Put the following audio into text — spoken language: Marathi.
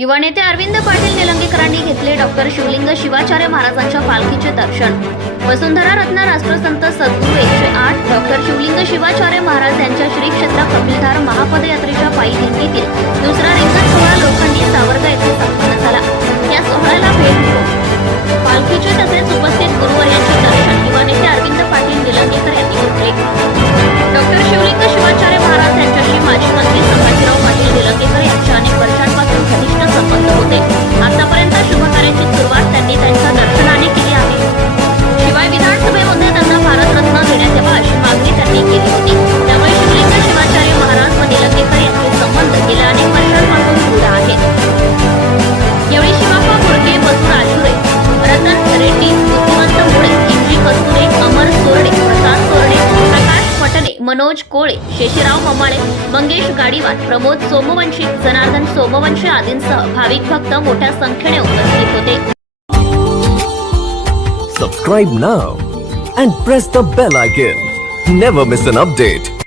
युवा नेते अरविंद पाटील निलंगेकरांनी घेतले डॉक्टर शिवलिंग शिवाचार्य महाराजांच्या पालखीचे दर्शन. वसुंधरा रत्न राष्ट्रसंत सद्गुरू एकशे आठ डॉक्टर शिवलिंग शिवाचार्य महाराज यांच्या श्री क्षेत्र कपिलधार महापदयात्रेच्या पायी दिंडीतील दुसरा मनोज कोळे शेषीराव ममाळे मंगेश गाडीवार प्रमोद सोमवंशी जनार्दन सोमवंशी आदींसह भाविक भक्त मोठ्या संख्येने उपस्थित होते Subscribe now and press the bell icon. Never miss an update.